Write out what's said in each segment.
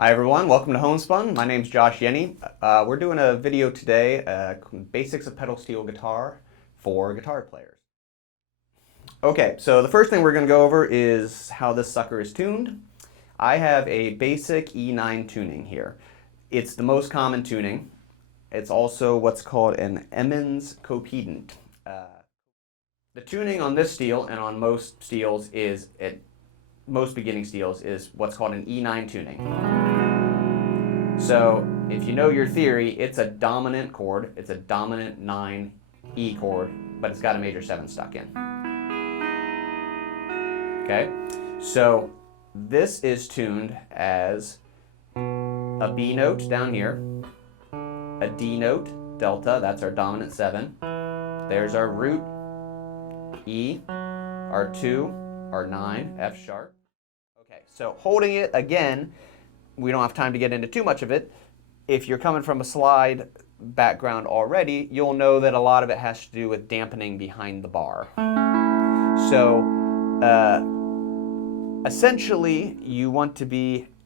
Hi everyone, welcome to Homespun. My name's Josh Yenny. We're doing a video today, basics of pedal steel guitar for guitar players. Okay, so the first thing we're going to go over is how this sucker is tuned. I have a basic E9 tuning here. It's the most common tuning. It's also what's called an Emmons copedant. The tuning on this steel and on most steels is, most beginning steels, is what's called an E9 tuning. So if you know your theory, it's a dominant chord. It's a dominant 9 E chord, but it's got a major 7 stuck in. Okay, so this is tuned as a B note down here, a D note, delta, that's our dominant 7. There's our root, E, our 2, our 9, F sharp. Okay, so holding it again, we don't have time to get into too much of it. If you're coming from a slide background already, you'll know that a lot of it has to do with dampening behind the bar. So essentially, you want to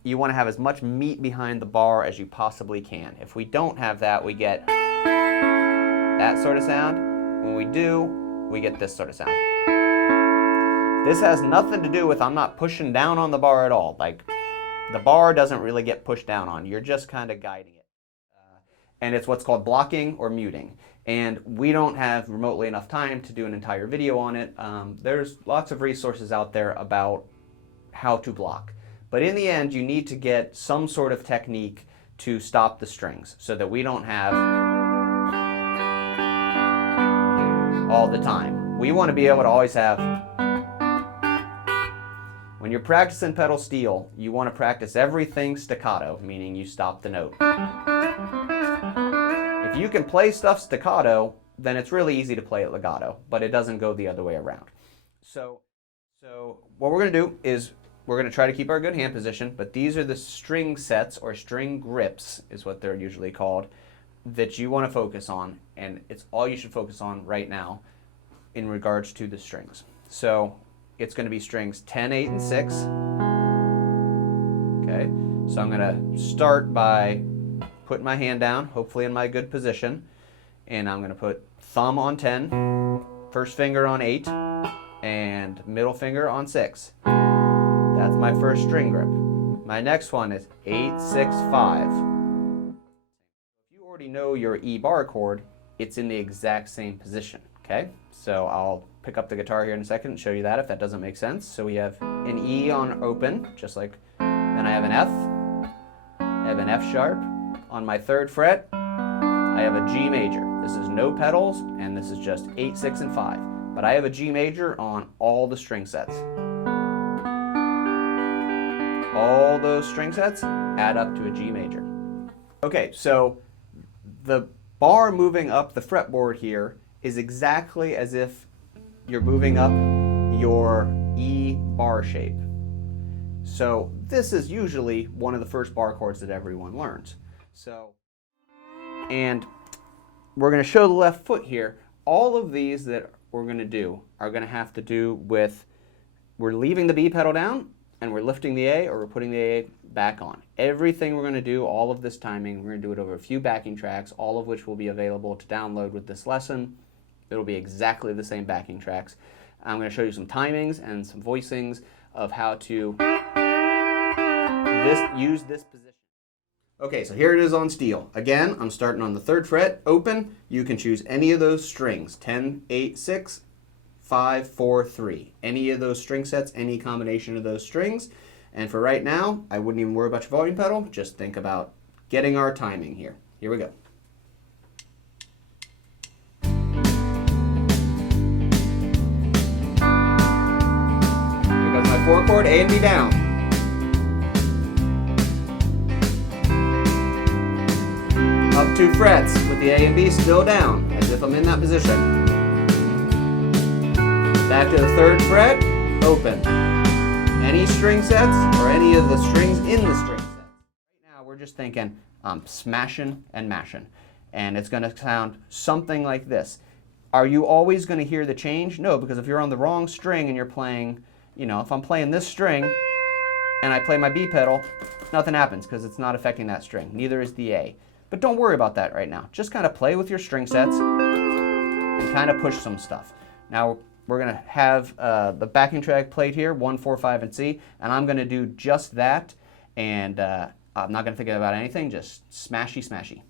have as much meat behind the bar as you possibly can. If we don't have that, we get that sort of sound. When we do, we get this sort of sound. This has nothing to do with, I'm not pushing down on the bar at all. Like, the bar doesn't really get pushed down on. You're just kind of guiding it. And it's what's called blocking or muting. And we don't have remotely enough time to do an entire video on it. There's lots of resources out there about how to block. But in the end, you need to get some sort of technique to stop the strings so that we don't have all the time. We want to be able to always have. When you're practicing pedal steel, you want to practice everything staccato, meaning you stop the note. If you can play stuff staccato, then it's really easy to play it legato, but it doesn't go the other way around. So what we're going to do is we're going to try to keep our good hand position, but these are the string sets, or string grips is what they're usually called, that you want to focus on, and it's all you should focus on right now in regards to the strings. So it's going to be strings 10, 8, and 6. Okay, so I'm going to start by putting my hand down, hopefully in my good position, and I'm going to put thumb on 10, first finger on 8, and middle finger on 6. That's my first string grip. My next one is 8, 6, 5. If you already know your E bar chord, it's in the exact same position. Okay, so I'll pick up the guitar here in a second and show you that if that doesn't make sense. So we have an E on open, just like, then I have an F, I have an F sharp. On my 3rd fret, I have a G major. This is no pedals, and this is just 8, 6, and 5. But I have a G major on all the string sets. All those string sets add up to a G major. Okay, so the bar moving up the fretboard here is exactly as if you're moving up your E bar shape. So this is usually one of the first bar chords that everyone learns. And we're going to show the left foot here. All of these that we're going to do are going to have to do with, we're leaving the B pedal down and we're lifting the A, or we're putting the A back on. Everything we're going to do, all of this timing, we're going to do it over a few backing tracks, all of which will be available to download with this lesson. It'll be exactly the same backing tracks. I'm going to show you some timings and some voicings of how to use this position. Okay, so here it is on steel. Again, I'm starting on the 3rd fret, open. You can choose any of those strings, 10, 8, 6, 5, 4, 3. Any of those string sets, any combination of those strings. And for right now, I wouldn't even worry about your volume pedal. Just think about getting our timing here. Here we go. Here goes my 4 chord, A and B down. Up 2 frets with the A and B still down, as if I'm in that position. Back to the 3rd fret, open. Any string sets, or any of the strings in the string sets. Right now we're just thinking smashing and mashing. And it's going to sound something like this. Are you always going to hear the change? No, because if you're on the wrong string and you're playing, you know, if I'm playing this string, and I play my B pedal, nothing happens because it's not affecting that string. Neither is the A. But don't worry about that right now. Just kind of play with your string sets and kind of push some stuff. Now we're going to have the backing track played here, 1, 4, 5, and C, and I'm going to do just that, and I'm not going to think about anything, just smashy, smashy.